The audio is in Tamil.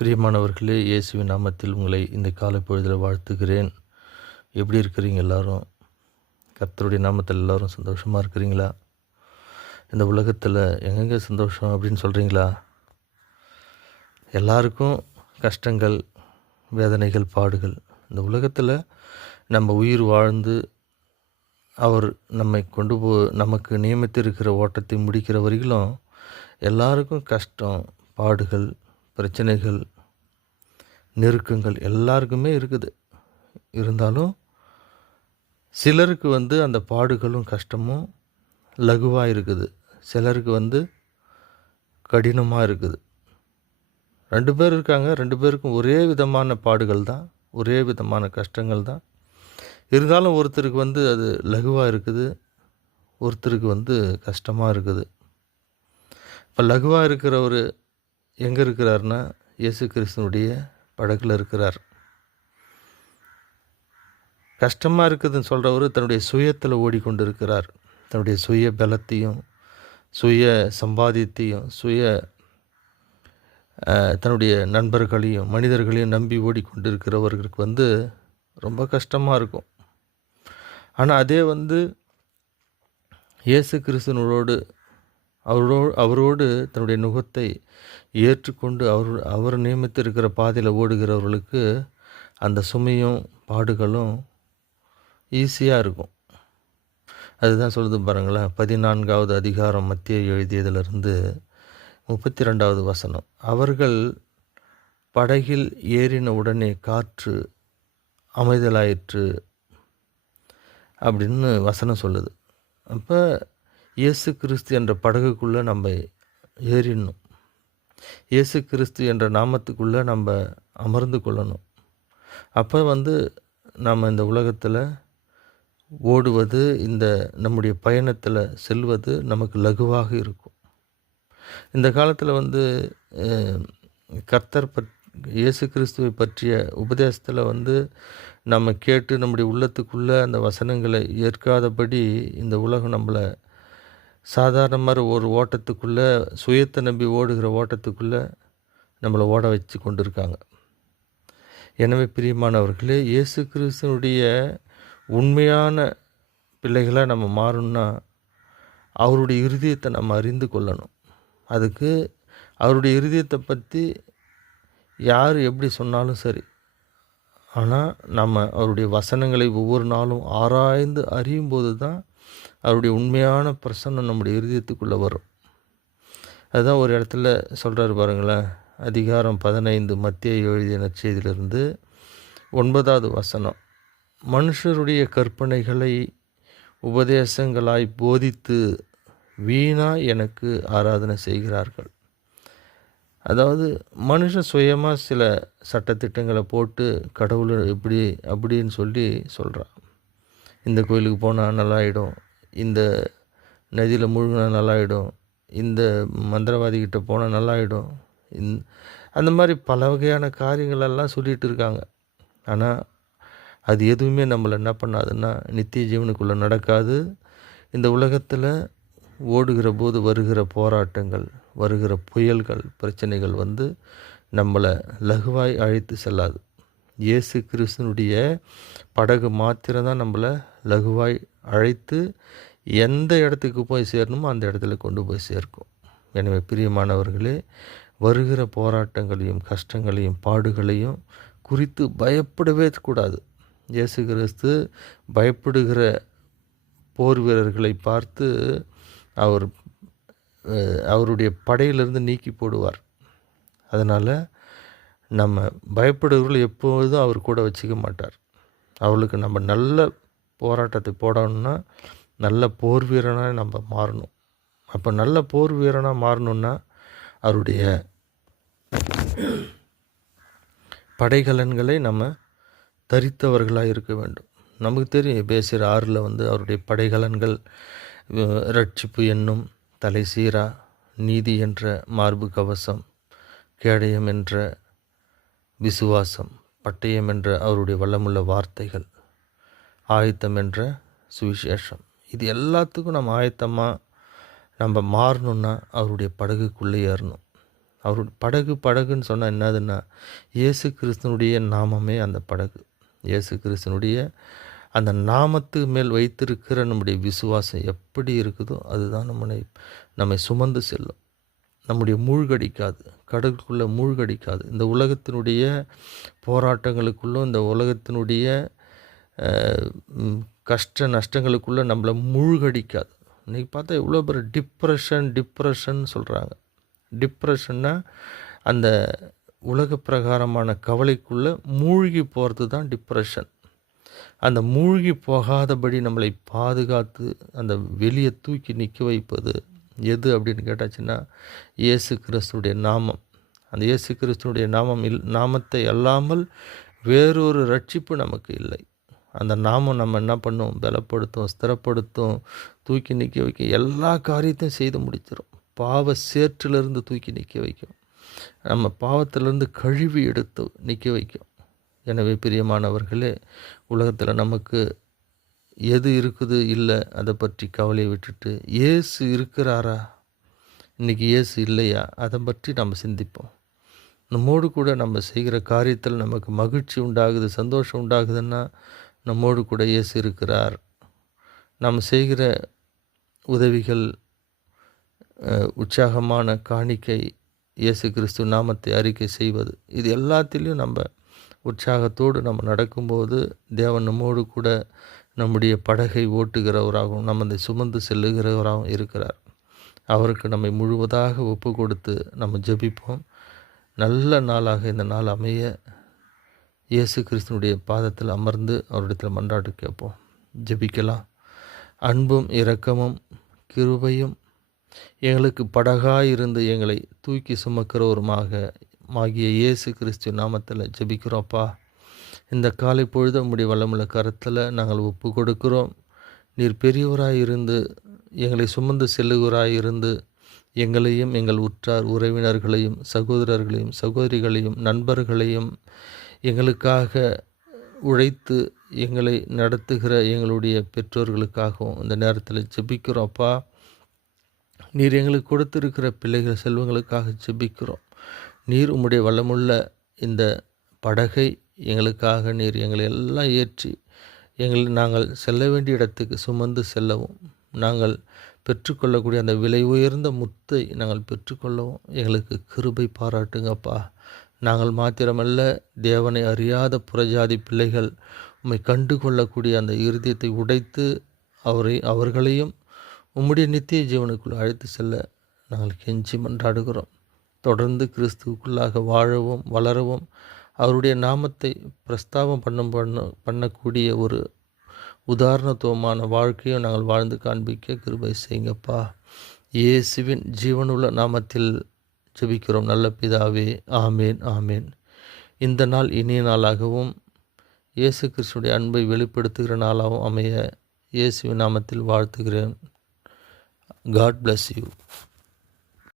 பிரியமானவர்களே இயேசுவின் நாமத்தில் உங்களை இந்த காலை பொழுதில் வாழ்த்துகிறேன். எப்படி இருக்கிறீங்க எல்லாரும்? கர்த்தருடைய நாமத்தில் எல்லோரும் சந்தோஷமாக இருக்கிறீங்களா? இந்த உலகத்தில் எங்கெங்கே சந்தோஷம் அப்படின்னு சொல்கிறீங்களா எல்லாருக்கும் கஷ்டங்கள் வேதனைகள் பாடுகள். இந்த உலகத்தில் நம்ம உயிர் வாழ்ந்து அவர் நம்மை கொண்டு போ நமக்கு நியமித்திருக்கிற ஓட்டத்தை முடிக்கிற வரையிலும் எல்லாருக்கும் கஷ்டம் பாடுகள் பிரச்சனைகள் நெருக்கங்கள் எல்லாருக்குமே இருக்குது. இருந்தாலும் சிலருக்கு வந்து அந்த பாடுகளும் கஷ்டமும் லகுவாக இருக்குது. சிலருக்கு வந்து கடினமாக இருக்குது. ரெண்டு பேர் இருக்காங்க. ரெண்டு பேருக்கும் ஒரே விதமான பாடுகள் தான். ஒரே விதமான கஷ்டங்கள் தான். இருந்தாலும் ஒருத்தருக்கு வந்து அது லகுவாக இருக்குது. ஒருத்தருக்கு வந்து கஷ்டமாக இருக்குது. இப்போ லகுவாக இருக்கிறவர் எங்கே இருக்கிறாருன்னா இயேசு கிறிஸ்துனுடைய படகுல இருக்கிறார். கஷ்டமாக இருக்குதுன்னு சொல்கிறவர் தன்னுடைய சுயத்தில் ஓடிக்கொண்டு இருக்கிறார் தன்னுடைய சுய பலத்தையும் சுய சம்பாதியத்தையும் சுய தன்னுடைய நண்பர்களையும் மனிதர்களையும் நம்பி ஓடிக்கொண்டிருக்கிறவர்களுக்கு வந்து ரொம்ப கஷ்டமாக இருக்கும். ஆனால் அதே வந்து இயேசு கிறிஸ்துவனோடு அவரோ அவரோடு தன்னுடைய நுகத்தை ஏற்றுக்கொண்டு அவர் அவர் நியமித்திருக்கிற பாதையில் ஓடுகிறவர்களுக்கு அந்த சுமையும் பாடுகளும் ஈஸியாக இருக்கும். அதுதான் சொல்லுது பாருங்களேன். பதினான்காவது அதிகாரம் மத்திய எழுதியதிலிருந்து முப்பத்தி ரெண்டாவது வசனம். அவர்கள் படகில் ஏறின உடனே காற்று அமைதலாயிற்று அப்படின்னு வசனம் சொல்லுது. அப்போ இயேசு கிறிஸ்து என்ற படகுக்குள்ளே நம்ம ஏறிடணும். இயேசு கிறிஸ்து என்ற நாமத்துக்குள்ளே நம்ம அமர்ந்து கொள்ளணும். அப்போ வந்து நம்ம இந்த உலகத்தில் ஓடுவது இந்த நம்முடைய பயணத்தில் செல்வது நமக்கு லகுவாக இருக்கும். இந்த காலத்தில் வந்து கர்த்தர் பற் இயேசு கிறிஸ்துவை பற்றிய உபதேசத்தில் வந்து நம்ம கேட்டு நம்முடைய உள்ளத்துக்குள்ளே அந்த வசனங்களை ஏற்காதபடி இந்த உலகம் நம்மளை சாதாரணமாக ஒரு ஓட்டத்துக்குள்ளே சுயத்தை நம்பி ஓடுகிற ஓட்டத்துக்குள்ளே நம்மளை ஓட வச்சு கொண்டு இருக்காங்க எனவே பிரியமானவர்களே இயேசு கிறிஸ்தனுடைய உண்மையான பிள்ளைகளாக நம்ம மாறணும்னா அவருடைய இருதயத்தை நம்ம அறிந்து கொள்ளணும். அதுக்கு அவருடைய இருதயத்தை பற்றி யார் எப்படி சொன்னாலும் சரி ஆனால் நம்ம அவருடைய வசனங்களை ஒவ்வொரு நாளும் ஆராய்ந்து அறியும் போது தான் அவருடைய உண்மையான பிரசன்னம் நம்முடைய இருதயத்துக்குள்ளே வரும். அதுதான் ஒரு இடத்துல சொல்கிறாரு பாருங்களேன். அதிகாரம் பதினைந்து மத்திய எழுதிய நற்செய்தியிலிருந்து ஒன்பதாவது வசனம். மனுஷருடைய கற்பனைகளை உபதேசங்களாய் போதித்து வீணா எனக்கு ஆராதனை செய்கிறார்கள். அதாவது மனுஷன் சுயமாக சில சட்டத்திட்டங்களை போட்டு கடவுள் இப்படி அப்படின்னு சொல்லி சொல்கிறான் இந்த கோயிலுக்கு போனால் நல்லாயிடும். இந்த நதியில் முழுகினா நல்லாயிடும். இந்த மந்திரவாதிக்கிட்ட போனால் நல்லாயிடும். இந் அந்த மாதிரி பல வகையான காரியங்களெல்லாம் சொல்லிகிட்டு இருக்காங்க. ஆனால் அது எதுவுமே நம்மளை என்ன பண்ணாதுன்னா நித்திய ஜீவனுக்குள்ளே நடக்காது. இந்த உலகத்தில் ஓடுகிற போது வருகிற போராட்டங்கள் வருகிற புயல்கள் பிரச்சனைகள் வந்து நம்மளை லகுவாய் அழைத்து செல்லாது. இயேசு கிறிஸ்துனுடைய படகு மாத்திரம்தான் நம்மளை லகுவாய் அழைத்து எந்த இடத்துக்கு போய் சேரணுமோ அந்த இடத்துல கொண்டு போய் சேர்க்கும். எனவே பிரியமானவர்களே வருகிற போராட்டங்களையும் கஷ்டங்களையும் பாடுகளையும் குறித்து பயப்படவே கூடாது. இயேசு கிறிஸ்து பயப்படுகிற போர் வீரர்களை பார்த்து அவர் அவருடைய படையிலிருந்து நீக்கி போடுவார். அதனால் நம்ம பயப்படுகிறவர்கள் எப்போதும் அவர் கூட வச்சுக்க மாட்டார். அவளுக்கு நம்ம நல்ல போராட்டத்தை போடணும்னா நல்ல போர் வீரனாக நம்ம மாறணும். அப்போ நல்ல போர் வீரனாக மாறணும்னா அவருடைய படைகலன்களை நம்ம தரித்தவர்களாக இருக்க வேண்டும். நமக்கு தெரியும் பேசுகிற ஆறில் வந்து அவருடைய படைகலன்கள் ரட்சிப்பு என்னும் தலை சீரா நீதி என்ற மார்பு கவசம் கேடயம் என்ற விசுவாசம் பட்டயம் என்ற அவருடைய வல்லமுள்ள வார்த்தைகள் ஆயத்தம் என்ற சுவிசேஷம். இது எல்லாத்துக்கும் நம்ம ஆயத்தமாக நம்ம மாறணும்னா அவருடைய படகுக்குள்ளே ஏறணும். அவருடைய படகு படகுன்னு சொன்னால் என்னதுன்னா இயேசு கிறிஸ்தனுடைய நாமமே அந்த படகு. இயேசு கிறிஸ்தனுடைய அந்த நாமத்து மேல் வைத்திருக்கிற நம்முடைய விசுவாசம் எப்படி இருக்குதோ அதுதான் நம்மளை நம்மை சுமந்து செல்லும். நம்முடைய மூழ்கடிக்காது கடலுக்குள்ளே மூழ்கடிக்காது. இந்த உலகத்தினுடைய போராட்டங்களுக்குள்ளும் இந்த உலகத்தினுடைய கஷ்ட நஷ்டங்களுக்குள்ளே நம்மளை மூழ்கடிக்காது. இன்றைக்கி பார்த்தா எவ்வளோ பேர் டிப்ரெஷன் டிப்ரெஷன் சொல்கிறாங்க டிப்ரெஷன்னா அந்த உலக பிரகாரமான கவலைக்குள்ளே மூழ்கி போகிறது தான் டிப்ரெஷன். அந்த மூழ்கி போகாதபடி நம்மளை பாதுகாத்து அந்த வெளியே தூக்கி நிற்க வைப்பது எது அப்படின்னு கேட்டாச்சுன்னா இயேசு கிறிஸ்துடைய நாமம். அந்த இயேசு கிறிஸ்துடைய நாமம் இல் நாமத்தை அல்லாமல் வேறொரு ரட்சிப்பு நமக்கு இல்லை. அந்த நாமம் நம்ம என்ன பண்ணும்? பலப்படுத்தும் ஸ்திரப்படுத்தும் தூக்கி நிற்க வைக்க எல்லா காரியத்தையும் செய்து முடிச்சிடும் பாவ சேற்றிலிருந்து தூக்கி நிற்க வைக்கும். நம்ம பாவத்திலிருந்து கழுவி எடுத்து நிற்க வைக்கும். எனவே பிரியமானவர்களே உலகத்தில் நமக்கு எது இருக்குது இல்லை அதை பற்றி கவலையை விட்டுட்டு ஏசு இருக்கிறாரா? இன்றைக்கி இயேசு இல்லையா? அதை பற்றி நம்ம சிந்திப்போம். நம்மோடு கூட நம்ம செய்கிற காரியத்தில் நமக்கு மகிழ்ச்சி உண்டாகுது சந்தோஷம் உண்டாகுதுன்னா நம்மோடு கூட இயேசு இருக்கிறார். நம்ம செய்கிற உதவிகள் உற்சாகமான காணிக்கை இயேசு கிறிஸ்து நாமத்தை அறிக்கை செய்வது இது எல்லாத்திலையும் நம்ம உற்சாகத்தோடு நம்ம நடக்கும்போது தேவன் நம்மோடு கூட நம்முடைய படகை ஓட்டுகிறவராகவும் நம்மை சுமந்து செல்லுகிறவராகவும் இருக்கிறார். அவருக்கு நம்மை முழுவதாக ஒப்பு கொடுத்து நம்ம ஜெபிப்போம். நல்ல நாளாக இந்த நாள் அமைய இயேசு கிறிஸ்தனுடைய பாதத்தில் அமர்ந்து அவரிடத்தில் மன்றாட்டு கேட்போம். ஜெபிக்கலாம். அன்பும் இரக்கமும் கிருபையும் எங்களுக்கு படகாயிருந்து எங்களை தூக்கி சுமக்கிறவருமாக ஆகிய இயேசு கிறிஸ்து நாமத்தில் ஜெபிக்கிறோம்ப்பா இந்த காலை பொழுது உம்முடைய வல்லமுள்ள கருத்தில் நாங்கள் ஒப்பு கொடுக்கிறோம். நீர் பெரியவராக இருந்து எங்களை சுமந்து செல்லுகிறாய் இருந்து எங்களையும் எங்கள் உற்றார் உறவினர்களையும் சகோதரர்களையும் சகோதரிகளையும் நண்பர்களையும் எங்களுக்காக உழைத்து எங்களை நடத்துகிற எங்களுடைய பெற்றோர்களுக்காகவும் இந்த நேரத்தில் ஜெபிக்கிறோம்ப்பா நீர் எங்களுக்கு கொடுத்திருக்கிற பிள்ளைகள் செல்வங்களுக்காக ஜெபிக்கிறோம். நீர் உம்முடைய வல்லமுள்ள இந்த படகை எங்களுக்காக நீர் எங்களை எல்லாம் ஏற்றி எங்கள் நாங்கள் செல்ல வேண்டிய இடத்துக்கு சுமந்து செல்லவும். நாங்கள் பெற்றுக்கொள்ளக்கூடிய அந்த விலை உயர்ந்த முத்தை நாங்கள் பெற்றுக்கொள்ளவும். எங்களுக்கு கிருபை பாராட்டுங்கப்பா. நாங்கள் மாத்திரமல்ல தேவனை அறியாத புறஜாதி பிள்ளைகள் உம்மை கண்டு கொள்ளக்கூடிய அந்த இருதயத்தை உடைத்து அவரை அவர்களையும் உம்முடைய நித்திய ஜீவனுக்குள் அழைத்து செல்ல நாங்கள் கெஞ்சி மன்றாடுகிறோம். தொடர்ந்து கிறிஸ்துவுக்குள்ளாக வாழவும் வளரவும் அவருடைய நாமத்தை பிரஸ்தாபம் பண்ணும் பண்ண பண்ணக்கூடிய ஒரு உதாரணத்துவமான வாழ்க்கையை நாங்கள் வாழ்ந்து காண்பிக்க கிருபை செய்யுங்கப்பா. இயேசுவின் ஜீவனுள்ள நாமத்தில் ஜெபிக்கிறோம். நல்ல பிதாவே ஆமேன் ஆமேன். இந்த நாள் இனிய நாளாகவும் இயேசு கிறிஸ்துடைய அன்பை வெளிப்படுத்துகிற நாளாகவும் அமைய இயேசுவின் நாமத்தில் வாழ்த்துகிறேன். God bless you